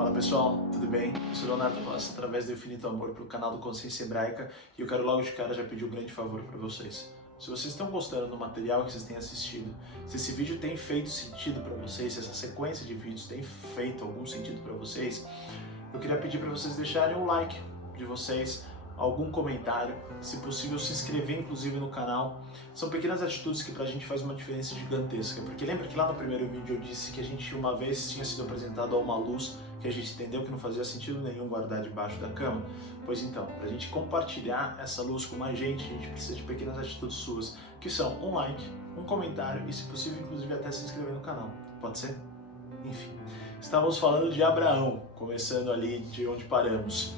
Fala pessoal, tudo bem? Eu sou Leonardo Rossi, através do Infinito Amor para o canal do Consciência Hebraica, e eu quero logo de cara já pedir um grande favor para vocês. Se vocês estão gostando do material que vocês têm assistido, se esse vídeo tem feito sentido para vocês, se essa sequência de vídeos tem feito algum sentido para vocês, eu queria pedir para vocês deixarem um like de vocês, algum comentário, se possível se inscrever inclusive no canal. São pequenas atitudes que pra gente faz uma diferença gigantesca, porque lembra que lá no primeiro vídeo eu disse que a gente uma vez tinha sido apresentado a uma luz que a gente entendeu que não fazia sentido nenhum guardar debaixo da cama? Pois então, pra gente compartilhar essa luz com mais gente, a gente precisa de pequenas atitudes suas, que são um like, um comentário e se possível inclusive até se inscrever no canal. Pode ser? Enfim, estávamos falando de Abraão, começando ali de onde paramos.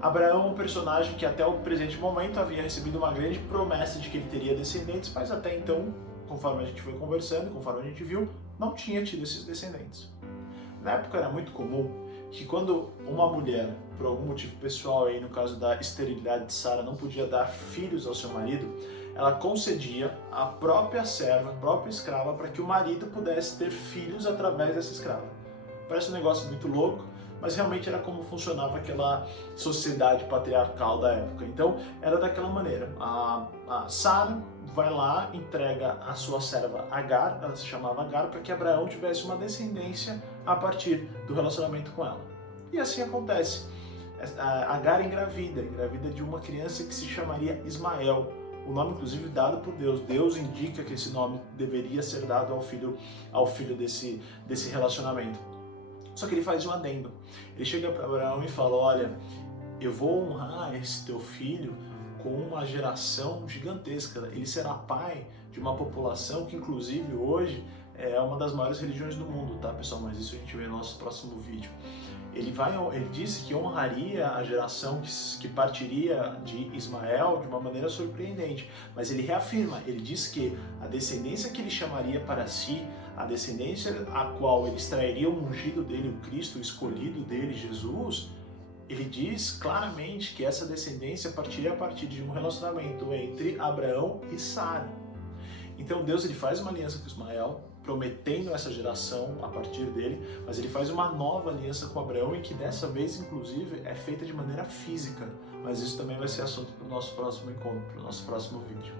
Abraão é um personagem que até o presente momento havia recebido uma grande promessa de que ele teria descendentes, mas até então, conforme a gente foi conversando, conforme a gente viu, não tinha tido esses descendentes. Na época era muito comum que quando uma mulher, por algum motivo pessoal, aí no caso da esterilidade de Sara, não podia dar filhos ao seu marido, ela concedia a própria serva, a própria escrava, para que o marido pudesse ter filhos através dessa escrava. Parece um negócio muito louco, mas realmente era como funcionava aquela sociedade patriarcal da época. Então era daquela maneira. A Sara vai lá, entrega a sua serva Agar, ela se chamava Agar, para que Abraão tivesse uma descendência a partir do relacionamento com ela. E assim acontece. Agar engravida de uma criança que se chamaria Ismael. O nome inclusive dado por Deus. Deus indica que esse nome deveria ser dado ao filho desse relacionamento. Só que ele faz um adendo. Ele chega para Abraão e fala: olha, eu vou honrar esse teu filho com uma geração gigantesca. Ele será pai de uma população que inclusive hoje é uma das maiores religiões do mundo, tá pessoal? Mas isso a gente vê no nosso próximo vídeo. Ele disse que honraria a geração que partiria de Ismael de uma maneira surpreendente, mas ele reafirma, ele diz que a descendência que ele chamaria para si, a descendência a qual ele extrairia o ungido dele, o Cristo, o escolhido dele, Jesus, ele diz claramente que essa descendência partiria a partir de um relacionamento entre Abraão e Sara. Então Deus ele faz uma aliança com Ismael, prometendo essa geração a partir dele, mas ele faz uma nova aliança com Abraão e que dessa vez, inclusive, é feita de maneira física, mas isso também vai ser assunto para o nosso próximo encontro, para o nosso próximo vídeo.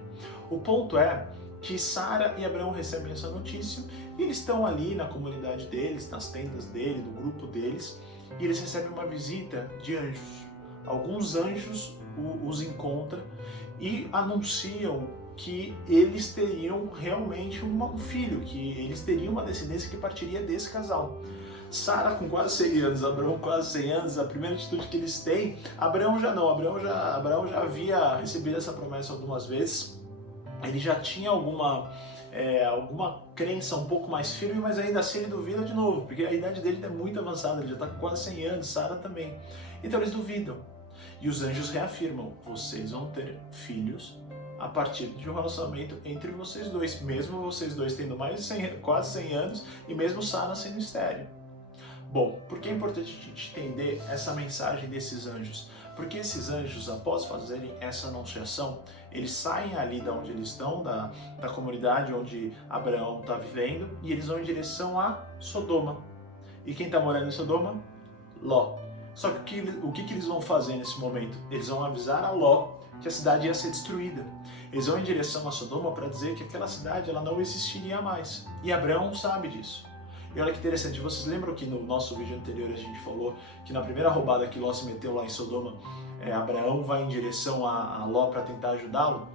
O ponto é que Sara e Abraão recebem essa notícia e eles estão ali na comunidade deles, nas tendas dele, do grupo deles, e eles recebem uma visita de anjos. Alguns anjos os encontram e anunciam que eles teriam realmente um filho, que eles teriam uma descendência que partiria desse casal. Sara com quase 100 anos, Abraão quase 100 anos, a primeira atitude que eles têm, Abraão já não, Abraão já havia recebido essa promessa algumas vezes, ele já tinha alguma crença um pouco mais firme, mas ainda assim ele duvida de novo, porque a idade dele é muito avançada, ele já está com quase 100 anos, Sara também. Então eles duvidam. E os anjos reafirmam, vocês vão ter filhos a partir de um relacionamento entre vocês dois, mesmo vocês dois tendo quase 100 anos e mesmo Sara sendo estéril. Bom, por que é importante a gente entender essa mensagem desses anjos? Porque esses anjos, após fazerem essa anunciação, eles saem ali de onde eles estão, da comunidade onde Abraão está vivendo, e eles vão em direção a Sodoma. E quem está morando em Sodoma? Ló. Só que o que eles vão fazer nesse momento? Eles vão avisar a Ló que a cidade ia ser destruída. Eles vão em direção a Sodoma para dizer que aquela cidade ela não existiria mais. E Abraão sabe disso. E olha que interessante, vocês lembram que no nosso vídeo anterior a gente falou que na primeira roubada que Ló se meteu lá em Sodoma, Abraão vai em direção a Ló para tentar ajudá-lo?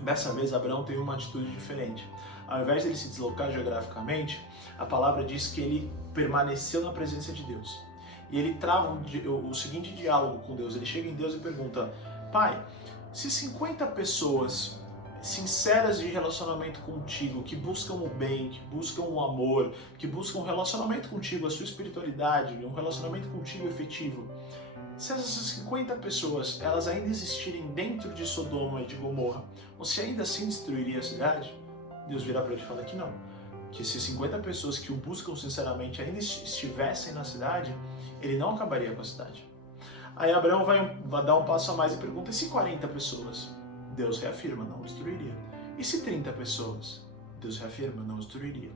Dessa vez Abraão tem uma atitude diferente. Ao invés de ele se deslocar geograficamente, a palavra diz que ele permaneceu na presença de Deus. E ele trava o seguinte diálogo com Deus. Ele chega em Deus e pergunta: Pai, se 50 pessoas sinceras de relacionamento contigo, que buscam o bem, que buscam o amor, que buscam um relacionamento contigo, a sua espiritualidade, um relacionamento contigo efetivo, se essas 50 pessoas elas ainda existirem dentro de Sodoma e de Gomorra, você ainda assim destruiria a cidade? Deus virá para ele e fala que não. Que se 50 pessoas que o buscam sinceramente ainda estivessem na cidade, ele não acabaria com a cidade. Aí Abraão vai dar um passo a mais e pergunta: e se 40 pessoas? Deus reafirma, não destruiria. E se 30 pessoas? Deus reafirma, não destruiria.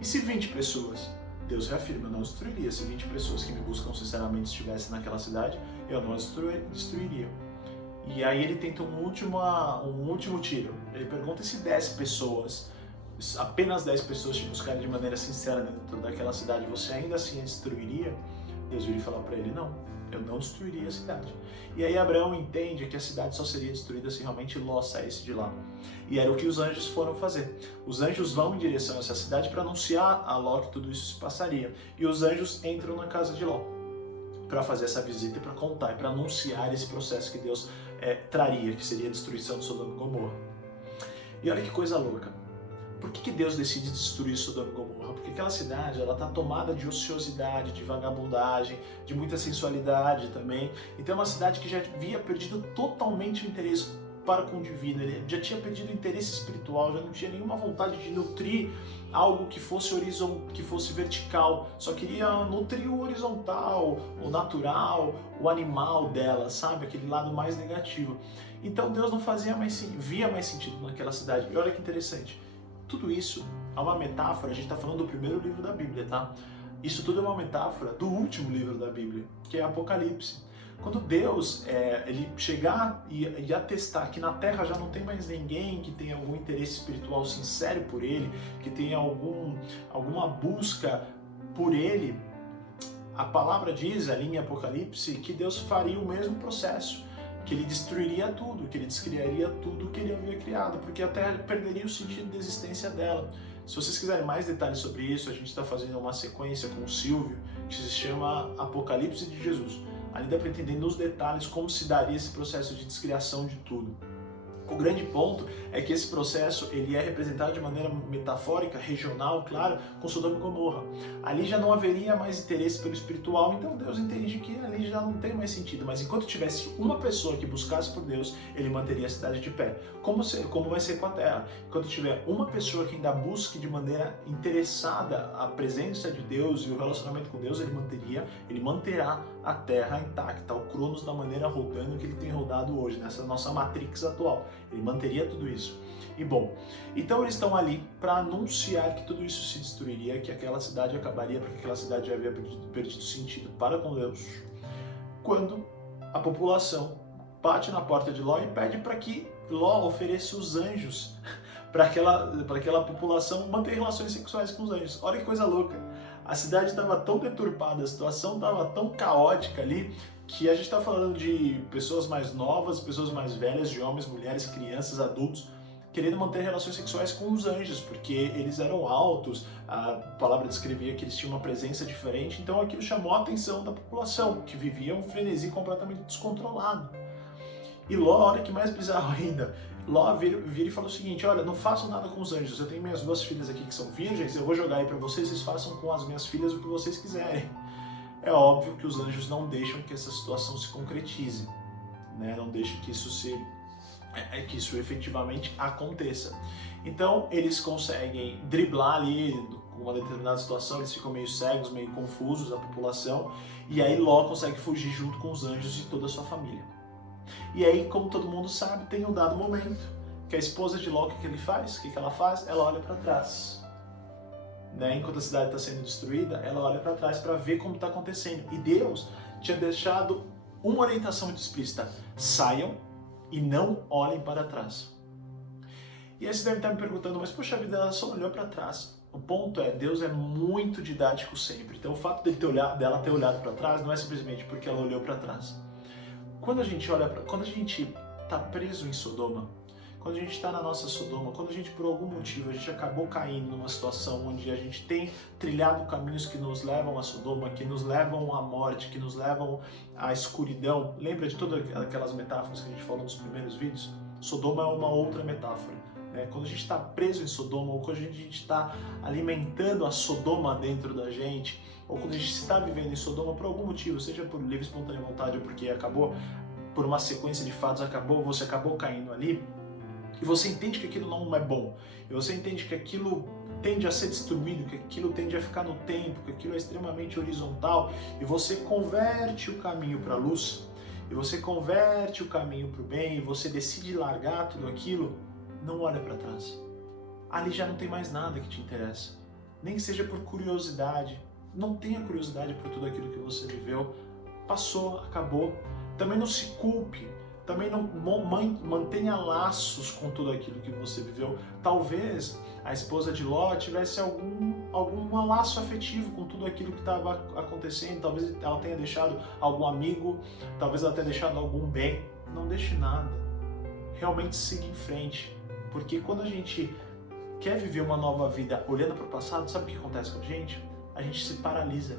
E se 20 pessoas? Deus reafirma, eu não destruiria. Se 20 pessoas que me buscam sinceramente estivessem naquela cidade, eu não destruiria. E aí ele tenta um último tiro. Ele pergunta se 10 pessoas, apenas 10 pessoas te buscarem de maneira sincera dentro daquela cidade, você ainda assim a destruiria? Deus viria falar para ele, não, eu não destruiria a cidade. E aí Abraão entende que a cidade só seria destruída se realmente Ló saísse de lá. E era o que os anjos foram fazer. Os anjos vão em direção a essa cidade para anunciar a Ló que tudo isso se passaria. E os anjos entram na casa de Ló para fazer essa visita e para contar e para anunciar esse processo que Deus traria, que seria a destruição de Sodoma e Gomorra. E olha que coisa louca. Por que Deus decide destruir Sodoma e Gomorra? Porque aquela cidade está tomada de ociosidade, de vagabundagem, de muita sensualidade também. Então é uma cidade que já havia perdido totalmente o interesse para com o divino. Ele já tinha perdido o interesse espiritual, já não tinha nenhuma vontade de nutrir algo que fosse vertical. Só queria nutrir o horizontal, o natural, o animal dela, sabe? Aquele lado mais negativo. Então Deus não via mais sentido naquela cidade. E olha que interessante. Tudo isso é uma metáfora, a gente está falando do primeiro livro da Bíblia, tá? Isso tudo é uma metáfora do último livro da Bíblia, que é Apocalipse. Quando Deus ele chegar e atestar que na Terra já não tem mais ninguém que tenha algum interesse espiritual sincero por Ele, que tenha alguma busca por Ele, a palavra diz ali em Apocalipse que Deus faria o mesmo processo, que Ele destruiria tudo, que Ele descriaria tudo que Ele havia criado, porque a Terra perderia o sentido de existência dela. Se vocês quiserem mais detalhes sobre isso, a gente está fazendo uma sequência com o Silvio, que se chama Apocalipse de Jesus. Ali dá para entender nos detalhes como se daria esse processo de descriação de tudo. O grande ponto é que esse processo ele é representado de maneira metafórica, regional, claro, com Sodoma e Gomorra. Ali já não haveria mais interesse pelo espiritual, então Deus entende que ali já não tem mais sentido. Mas enquanto tivesse uma pessoa que buscasse por Deus, ele manteria a cidade de pé. Como vai ser com a terra? Enquanto tiver uma pessoa que ainda busque de maneira interessada a presença de Deus e o relacionamento com Deus, ele manterá a terra intacta, o Cronos da maneira rodando que ele tem rodado hoje, nessa nossa Matrix atual. Ele manteria tudo isso. E bom, então eles estão ali para anunciar que tudo isso se destruiria, que aquela cidade acabaria, porque aquela cidade já havia perdido sentido para com Deus. Quando a população bate na porta de Ló e pede para que Ló ofereça os anjos para aquela população manter relações sexuais com os anjos. Olha que coisa louca. A cidade estava tão deturpada, a situação estava tão caótica ali, que a gente está falando de pessoas mais novas, pessoas mais velhas, de homens, mulheres, crianças, adultos, querendo manter relações sexuais com os anjos, porque eles eram altos, a palavra descrevia que eles tinham uma presença diferente, então aquilo chamou a atenção da população, que vivia um frenesi completamente descontrolado. E Ló, olha que mais bizarro ainda, Ló vira e fala o seguinte, olha, não façam nada com os anjos, eu tenho minhas duas filhas aqui que são virgens, eu vou jogar aí para vocês façam com as minhas filhas o que vocês quiserem. É óbvio que os anjos não deixam que essa situação se concretize, né? Não deixam que isso efetivamente aconteça. Então eles conseguem driblar ali uma determinada situação, eles ficam meio cegos, meio confusos, a população, e aí Ló consegue fugir junto com os anjos e toda a sua família. E aí, como todo mundo sabe, tem um dado momento que a esposa de Ló, o que ele faz? O que ela faz? Ela olha para trás. Né? Enquanto a cidade está sendo destruída, ela olha para trás para ver como está acontecendo. E Deus tinha deixado uma orientação muito explícita: saiam e não olhem para trás. E aí você deve estar me perguntando, mas poxa vida, ela só olhou para trás. O ponto é, Deus é muito didático sempre. Então o fato dela ter olhado para trás não é simplesmente porque ela olhou para trás. Quando a gente está preso em Sodoma, quando a gente está na nossa Sodoma, quando a gente por algum motivo a gente acabou caindo numa situação onde a gente tem trilhado caminhos que nos levam a Sodoma, que nos levam à morte, que nos levam à escuridão, lembra de todas aquelas metáforas que a gente falou nos primeiros vídeos? Sodoma é uma outra metáfora. Quando a gente está preso em Sodoma, ou quando a gente está alimentando a Sodoma dentro da gente, ou quando a gente está vivendo em Sodoma por algum motivo, seja por livre e espontânea vontade, ou porque acabou, por uma sequência de fatos, você acabou caindo ali, e você entende que aquilo não é bom, e você entende que aquilo tende a ser destruído, que aquilo tende a ficar no tempo, que aquilo é extremamente horizontal, e você converte o caminho para a luz, e você converte o caminho para o bem, e você decide largar tudo aquilo, não olha para trás. Ali já não tem mais nada que te interessa. Nem que seja por curiosidade, não tenha curiosidade por tudo aquilo que você viveu. Passou, acabou. Também não se culpe. Também não mantenha laços com tudo aquilo que você viveu. Talvez a esposa de Ló tivesse algum laço afetivo com tudo aquilo que estava acontecendo. Talvez ela tenha deixado algum amigo, talvez ela tenha deixado algum bem. Não deixe nada. Realmente siga em frente. Porque quando a gente quer viver uma nova vida olhando para o passado, sabe o que acontece com a gente? A gente se paralisa.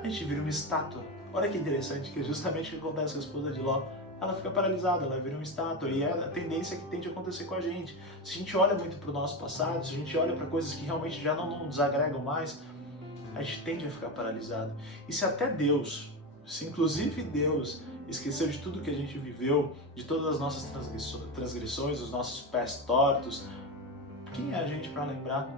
A gente vira uma estátua. Olha que interessante, que é justamente o que acontece com a esposa de Ló. Ela fica paralisada, ela vira uma estátua, e é a tendência que tende a acontecer com a gente. Se a gente olha muito para o nosso passado, se a gente olha para coisas que realmente já não nos agregam mais, a gente tende a ficar paralisado. E se até Deus, se inclusive Deus, esqueceu de tudo que a gente viveu, de todas as nossas transgressões, os nossos pés tortos, quem é a gente para lembrar?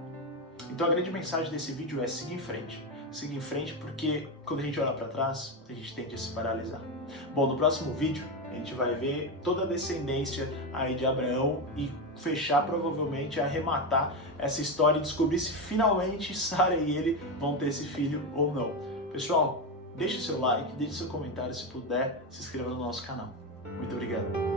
Então a grande mensagem desse vídeo é seguir em frente. Seguir em frente porque quando a gente olha para trás, a gente tende a se paralisar. Bom, no próximo vídeo a gente vai ver toda a descendência aí de Abraão e fechar, provavelmente, arrematar essa história e descobrir se finalmente Sara e ele vão ter esse filho ou não. Pessoal, deixe seu like, deixe seu comentário, se puder, se inscreva no nosso canal. Muito obrigado.